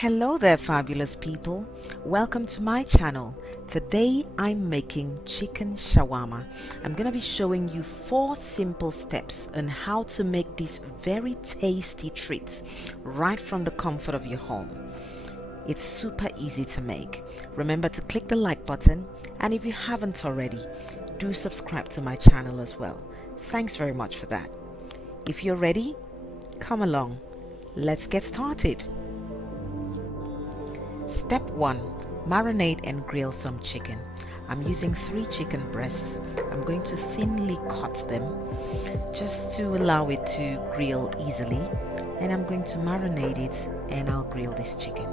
Hello there, fabulous people. Welcome to my channel. Today I'm making chicken shawarma. I'm going to be showing you 4 simple steps on how to make these very tasty treats right from the comfort of your home. It's super easy to make. Remember to click the like button, and if you haven't already, do subscribe to my channel as well. Thanks very much for that. If you're ready, come along. Let's get started. Step 1. Marinate and grill some chicken. I'm using 3 chicken breasts. I'm going to thinly cut them just to allow it to grill easily, and I'm going to marinate it and I'll grill this chicken.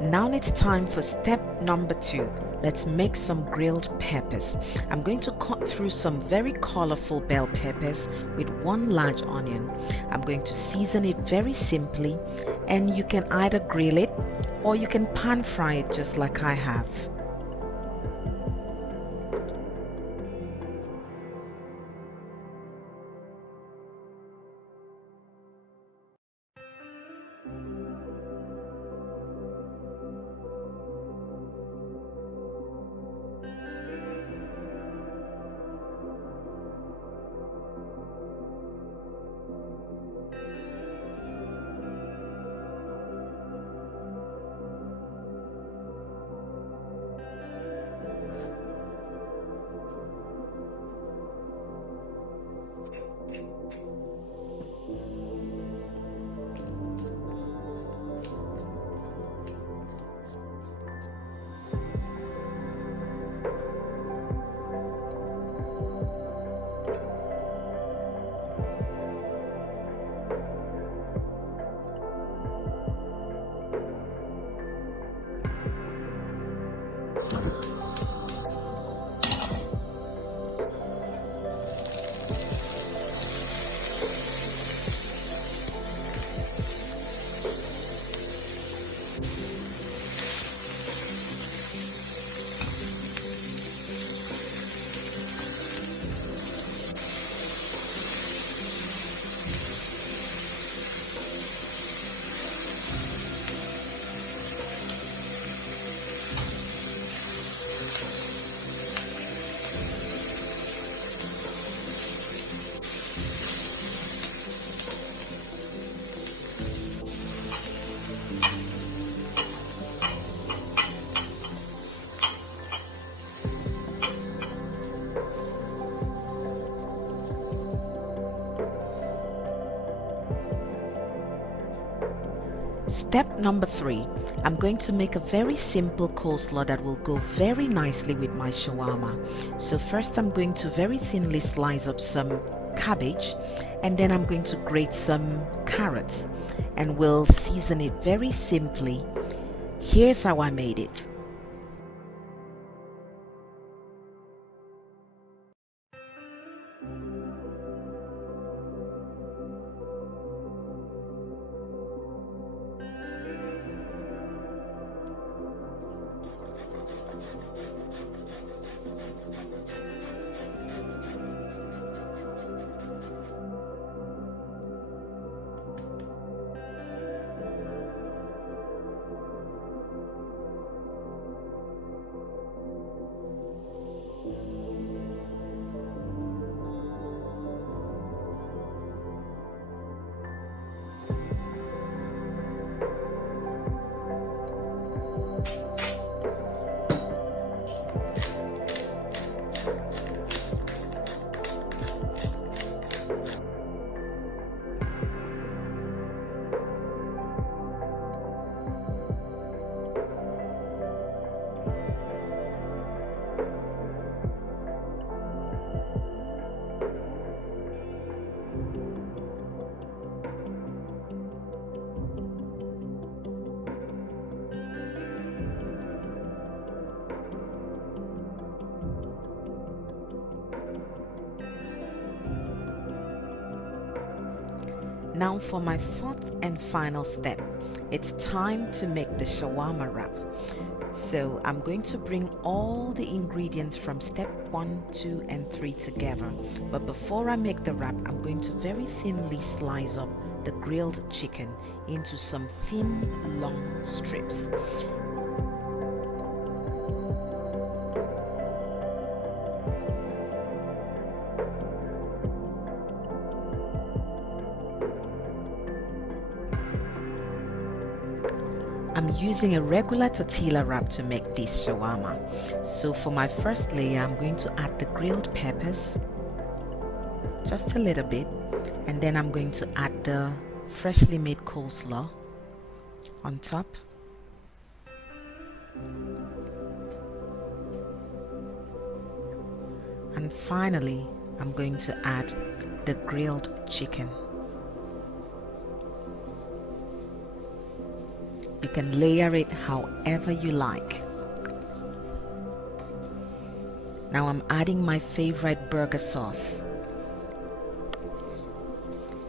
Now it's time for step number 2. Let's make some grilled peppers. I'm going to cut through some very colorful bell peppers with 1 large onion. I'm going to season it very simply, and you can either grill it or you can pan fry it just like I have. Step number 3, I'm going to make a very simple coleslaw that will go very nicely with my shawarma. So first I'm going to very thinly slice up some cabbage, and then I'm going to grate some carrots, and we'll season it very simply. Here's how I made it. Now for my fourth and final step, it's time to make the shawarma wrap. So I'm going to bring all the ingredients from step 1, 2 and 3 together. But before I make the wrap, I'm going to very thinly slice up the grilled chicken into some thin, long strips. I'm using a regular tortilla wrap to make this shawarma. So for my first layer, I'm going to add the grilled peppers, just a little bit, and then I'm going to add the freshly made coleslaw on top. And finally, I'm going to add the grilled chicken. You can layer it however you like. Now I'm adding my favorite burger sauce,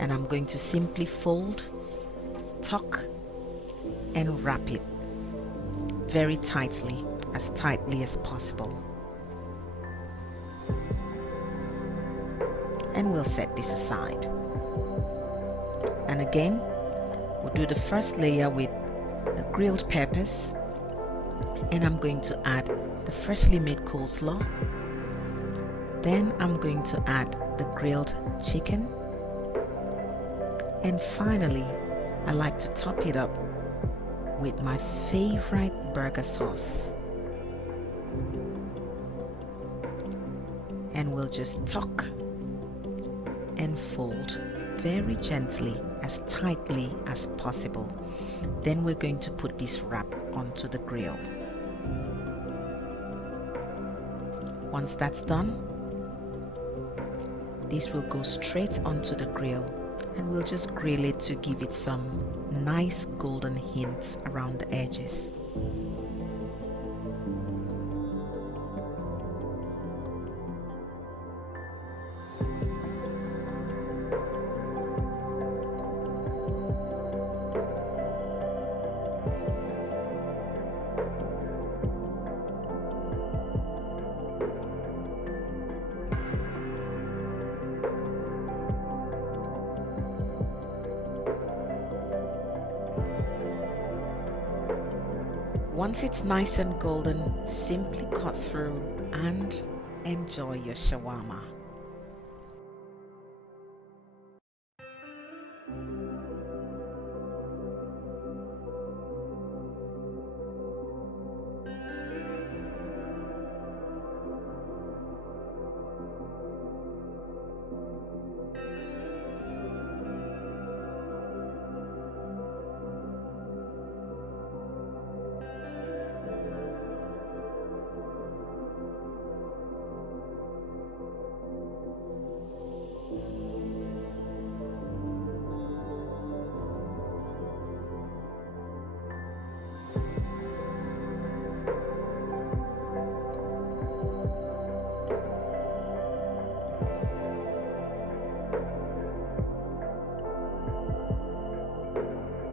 and I'm going to simply fold, tuck, and wrap it very tightly as possible. And we'll set this aside. And again, we'll do the first layer with the grilled peppers, and I'm going to add the freshly made coleslaw. Then I'm going to add the grilled chicken, and finally I like to top it up with my favorite burger sauce. And we'll just tuck and fold very gently, as tightly as possible. Then we're going to put this wrap onto the grill. Once that's done, this will go straight onto the grill, and we'll just grill it to give it some nice golden hints around the edges. Once it's nice and golden, simply cut through and enjoy your shawarma.